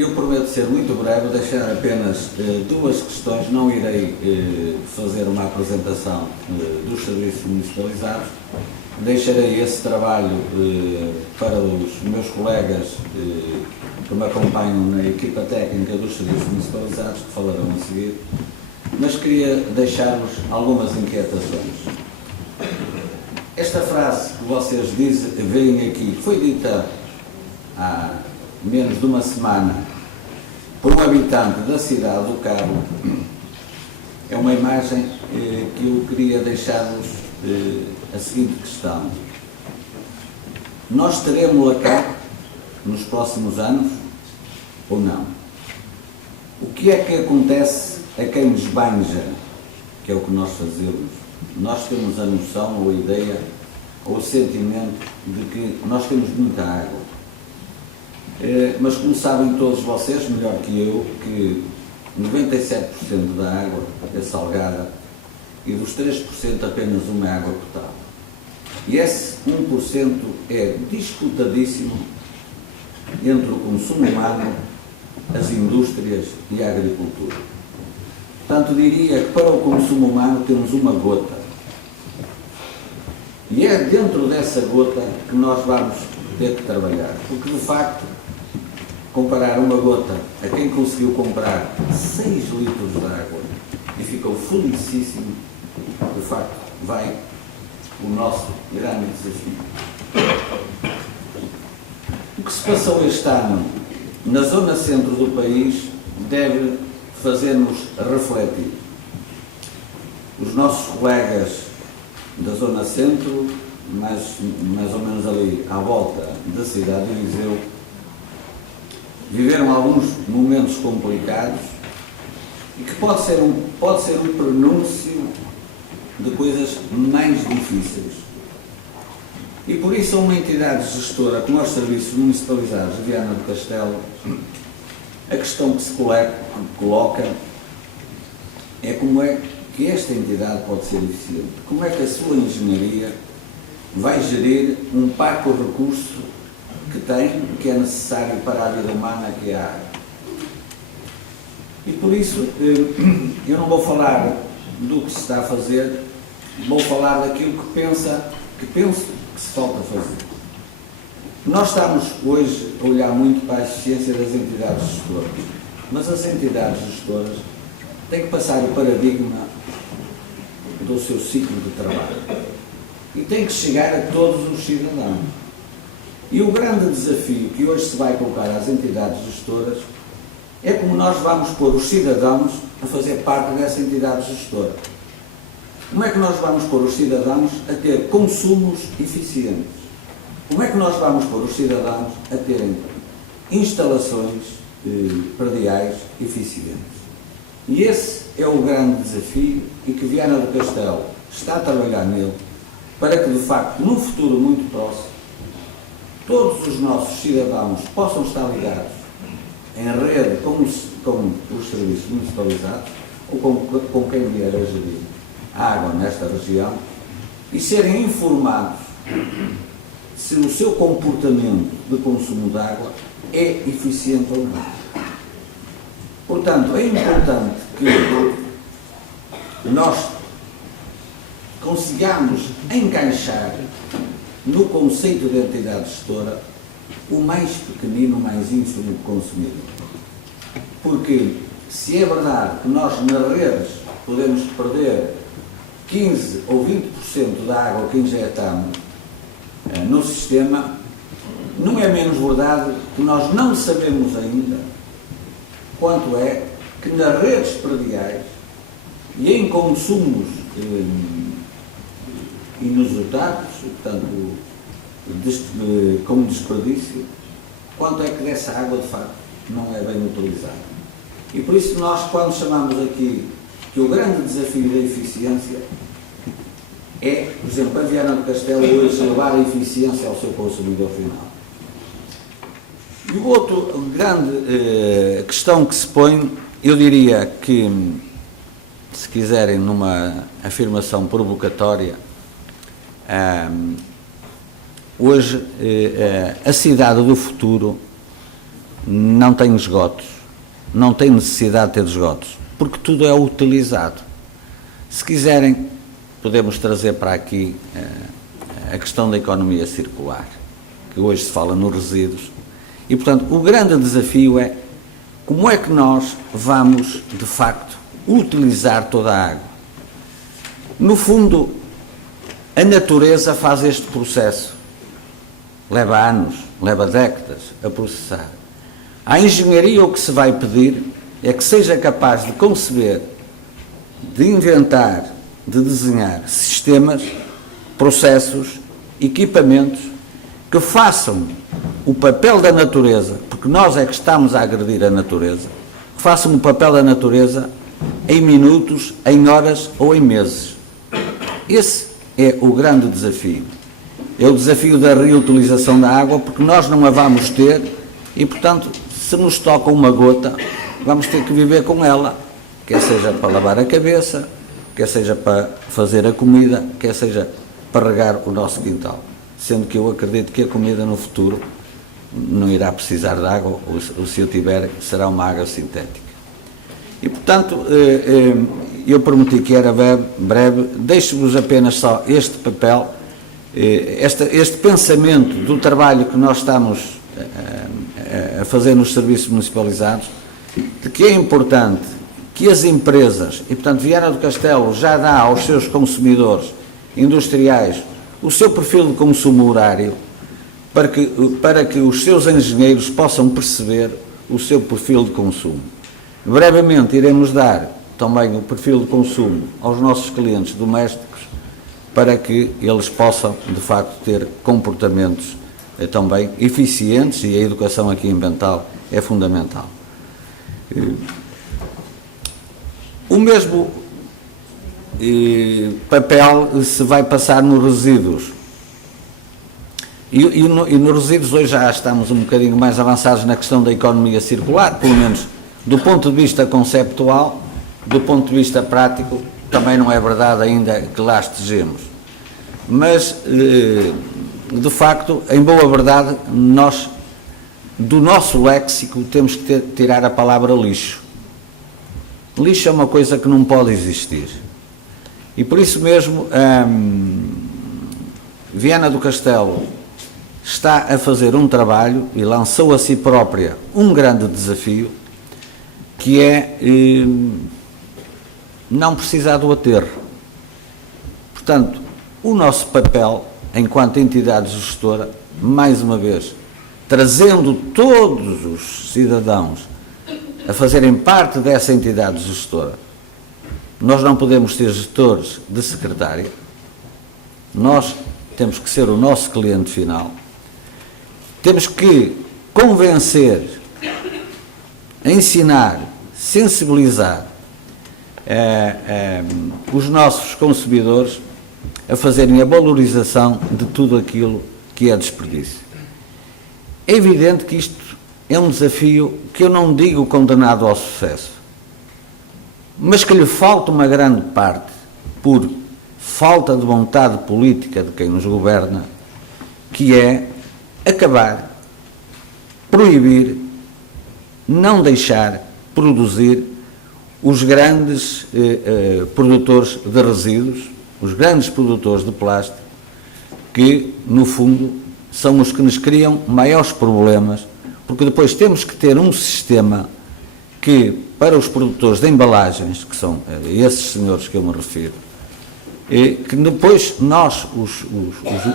Eu prometo ser muito breve, deixar apenas duas questões. Não irei fazer uma apresentação dos serviços municipalizados. Deixarei esse trabalho para os meus colegas que me acompanham na equipa técnica dos serviços municipalizados, que falarão a seguir. Mas queria deixar-vos algumas inquietações. Esta frase que vocês veem aqui foi dita há menos de uma semana por um habitante da cidade do Cabo. É uma imagem que eu queria deixar-vos a seguinte questão. Nós teremos-la cá nos próximos anos ou não? O que é que acontece a quem desbanja, que é o que nós fazemos? Nós temos a noção ou a ideia ou o sentimento de que nós temos muita água. Mas como sabem todos vocês, melhor que eu, que 97% da água é salgada e dos 3% apenas uma é água potável. E esse 1% é disputadíssimo entre o consumo humano, as indústrias e a agricultura. Portanto, diria que para o consumo humano temos uma gota. E é dentro dessa gota que nós vamos ter que trabalhar. Porque, de facto, comparar uma gota a quem conseguiu comprar 6 litros de água e ficou felicíssimo, de facto, vai o nosso grande desafio. O que se passou este ano na zona centro do país deve fazer-nos refletir. Os nossos colegas da zona centro, mais ou menos ali à volta da cidade de Viseu, viveram alguns momentos complicados e que pode ser um prenúncio de coisas mais difíceis. E por isso uma entidade gestora como os serviços municipalizados de Viana do Castelo, a questão que se coloca é como é que esta entidade pode ser eficiente. Como é que a sua engenharia vai gerir um parque de recurso que é necessário para a vida humana, que é a água. E por isso eu não vou falar do que se está a fazer, vou falar daquilo que penso que se falta fazer. Nós estamos hoje a olhar muito para a eficiência das entidades gestoras, mas as entidades gestoras têm que passar o paradigma do seu ciclo de trabalho e têm que chegar a todos os cidadãos. E o grande desafio que hoje se vai colocar às entidades gestoras é como nós vamos pôr os cidadãos a fazer parte dessa entidade gestora. Como é que nós vamos pôr os cidadãos a ter consumos eficientes? Como é que nós vamos pôr os cidadãos a terem instalações prediais eficientes? E esse é o grande desafio e que Viana do Castelo está a trabalhar nele para que, de facto, num futuro muito próximo, todos os nossos cidadãos possam estar ligados em rede com os serviços municipalizados ou com quem vier a gerir a água nesta região e serem informados se o seu comportamento de consumo de água é eficiente ou não. Portanto, é importante que nós consigamos encaixar no conceito de entidade gestora o mais pequenino, o mais ínfimo consumidor. Porque se é verdade que nós nas redes podemos perder 15 ou 20% da água que injetamos no sistema, não é menos verdade que nós não sabemos ainda quanto é que nas redes prediais e em consumos inusitados, portanto, como desperdício, quanto é que dessa água, de facto, não é bem utilizada. E por isso nós, quando chamamos aqui que o grande desafio da eficiência é, por exemplo, a Viana do Castelo hoje levar a eficiência ao seu consumidor final. E o outro grande questão que se põe, eu diria que, se quiserem, numa afirmação provocatória, hoje a cidade do futuro não tem esgotos, não tem necessidade de ter esgotos, porque tudo é utilizado. Se quiserem, podemos trazer para aqui a questão da economia circular, que hoje se fala nos resíduos, e portanto o grande desafio é como é que nós vamos, de facto, utilizar toda a água. No fundo, a natureza faz este processo. Leva anos, leva décadas a processar. A engenharia, o que se vai pedir é que seja capaz de conceber, de inventar, de desenhar sistemas, processos, equipamentos que façam o papel da natureza, porque nós é que estamos a agredir a natureza, que façam o papel da natureza em minutos, em horas ou em meses. Esse é o grande desafio. É o desafio da reutilização da água, porque nós não a vamos ter e, portanto, se nos toca uma gota, vamos ter que viver com ela, quer seja para lavar a cabeça, quer seja para fazer a comida, quer seja para regar o nosso quintal. Sendo que eu acredito que a comida no futuro não irá precisar de água, ou se eu tiver, será uma água sintética. E, portanto, eu prometi que era breve, deixo-vos apenas só este papel, este pensamento do trabalho que nós estamos a fazer nos serviços municipalizados, de que é importante que as empresas, e portanto Viana do Castelo já dá aos seus consumidores industriais o seu perfil de consumo horário, para que os seus engenheiros possam perceber o seu perfil de consumo. Brevemente iremos dar também o perfil de consumo aos nossos clientes domésticos, para que eles possam, de facto, ter comportamentos também eficientes, e a educação aqui ambiental é fundamental. O mesmo papel se vai passar nos resíduos. E nos resíduos hoje já estamos um bocadinho mais avançados na questão da economia circular, pelo menos do ponto de vista conceptual. Do ponto de vista prático, também não é verdade ainda que lá estejamos. Mas, de facto, em boa verdade, nós, do nosso léxico, temos que tirar a palavra lixo. Lixo é uma coisa que não pode existir. E por isso mesmo, Viana do Castelo está a fazer um trabalho e lançou a si própria um grande desafio, que é não precisar do aterro. Portanto, o nosso papel, enquanto entidade gestora, mais uma vez, trazendo todos os cidadãos a fazerem parte dessa entidade gestora. Nós não podemos ser gestores de secretária, nós temos que ser o nosso cliente final, temos que convencer, ensinar, sensibilizar os nossos consumidores a fazerem a valorização de tudo aquilo que é desperdício. É evidente que isto é um desafio que eu não digo condenado ao sucesso, mas que lhe falta uma grande parte por falta de vontade política de quem nos governa, que é acabar, proibir, não deixar produzir os grandes produtores de resíduos, os grandes produtores de plástico, que, no fundo, são os que nos criam maiores problemas, porque depois temos que ter um sistema que, para os produtores de embalagens, que são esses senhores que eu me refiro, que depois nós,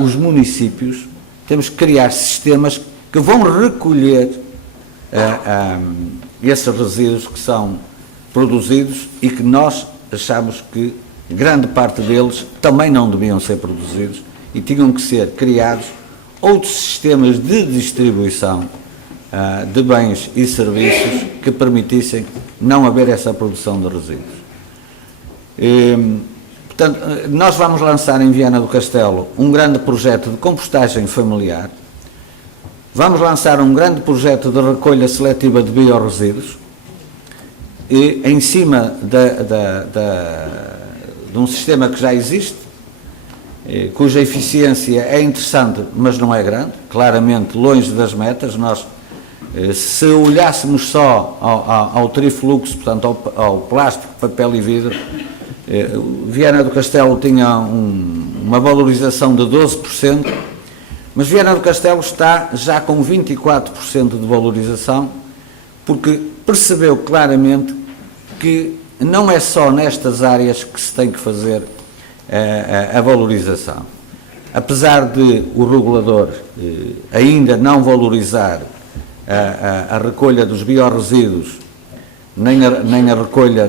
os municípios, temos que criar sistemas que vão recolher esses resíduos que são produzidos e que nós achamos que grande parte deles também não deviam ser produzidos e tinham que ser criados outros sistemas de distribuição de bens e serviços que permitissem não haver essa produção de resíduos. Portanto, nós vamos lançar em Viana do Castelo um grande projeto de compostagem familiar, vamos lançar um grande projeto de recolha seletiva de biorresíduos, e em cima de um sistema que já existe, cuja eficiência é interessante, mas não é grande, claramente longe das metas. Nós Se olhássemos só ao trifluxo, portanto ao plástico, papel e vidro, Viana do Castelo tinha uma valorização de 12%, mas Viana do Castelo está já com 24% de valorização, porque percebeu claramente que não é só nestas áreas que se tem que fazer a valorização. Apesar de o regulador ainda não valorizar a recolha dos biorresíduos, nem a recolha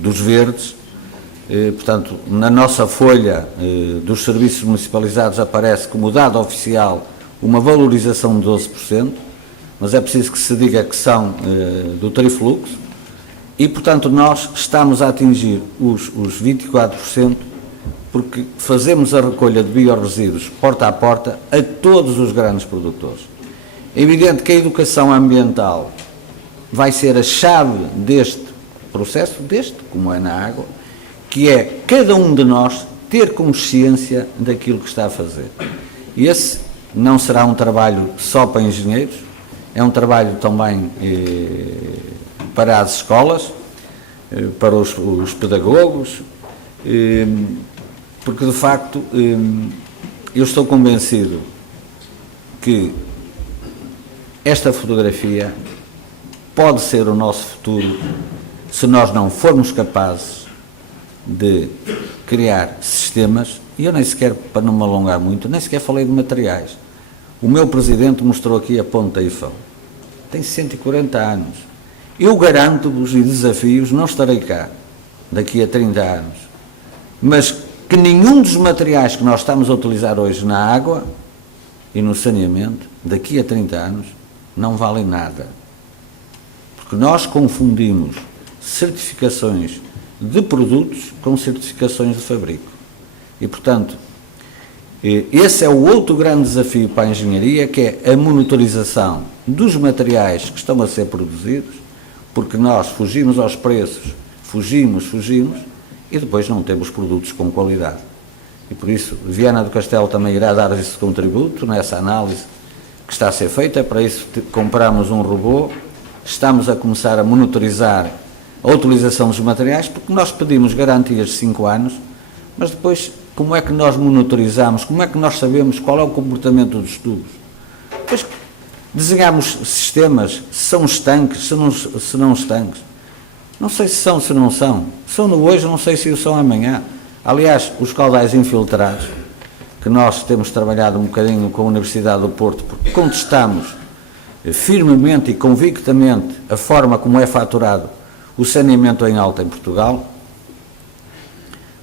dos verdes, portanto, na nossa folha dos serviços municipalizados aparece como dado oficial uma valorização de 12%, mas é preciso que se diga que são do trifluxo, e, portanto, nós estamos a atingir os 24%, porque fazemos a recolha de biorresíduos porta a porta a todos os grandes produtores. É evidente que a educação ambiental vai ser a chave deste processo, como é na água, que é cada um de nós ter consciência daquilo que está a fazer. E esse não será um trabalho só para engenheiros, é um trabalho também para as escolas, para os pedagogos, porque de facto eu estou convencido que esta fotografia pode ser o nosso futuro se nós não formos capazes de criar sistemas, e eu nem sequer, para não me alongar muito, nem sequer falei de materiais. O meu presidente mostrou aqui a Ponte Eiffel, tem 140 anos. Eu garanto-vos e desafio-os, não estarei cá daqui a 30 anos, mas que nenhum dos materiais que nós estamos a utilizar hoje na água e no saneamento, daqui a 30 anos, não valem nada. Porque nós confundimos certificações de produtos com certificações de fabrico. E, portanto, esse é o outro grande desafio para a engenharia, que é a monitorização dos materiais que estão a ser produzidos, porque nós fugimos aos preços, fugimos, e depois não temos produtos com qualidade. E por isso, Viana do Castelo também irá dar esse contributo nessa análise que está a ser feita. Para isso compramos um robô, estamos a começar a monitorizar a utilização dos materiais, porque nós pedimos garantias de 5 anos, mas depois como é que nós monitorizamos, como é que nós sabemos qual é o comportamento dos tubos? Depois desenhamos sistemas, se são estanques, se não estanques. Não sei se são, se não são. São no hoje, não sei se o são amanhã. Aliás, os caudais infiltrados, que nós temos trabalhado um bocadinho com a Universidade do Porto, porque contestamos firmemente e convictamente a forma como é faturado o saneamento em alta em Portugal,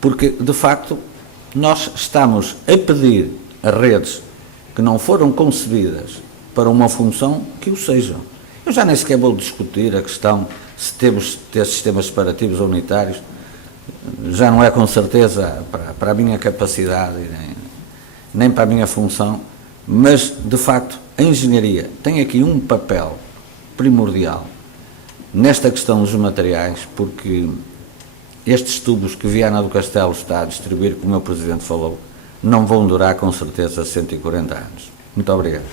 porque, de facto, nós estamos a pedir a redes que não foram concebidas para uma função que o sejam. Eu já nem sequer vou discutir a questão se temos de ter sistemas separativos ou unitários, já não é com certeza para a minha capacidade, nem para a minha função, mas, de facto, a engenharia tem aqui um papel primordial nesta questão dos materiais, porque estes tubos que Viana do Castelo está a distribuir, como o meu presidente falou, não vão durar com certeza 140 anos. Muito obrigado.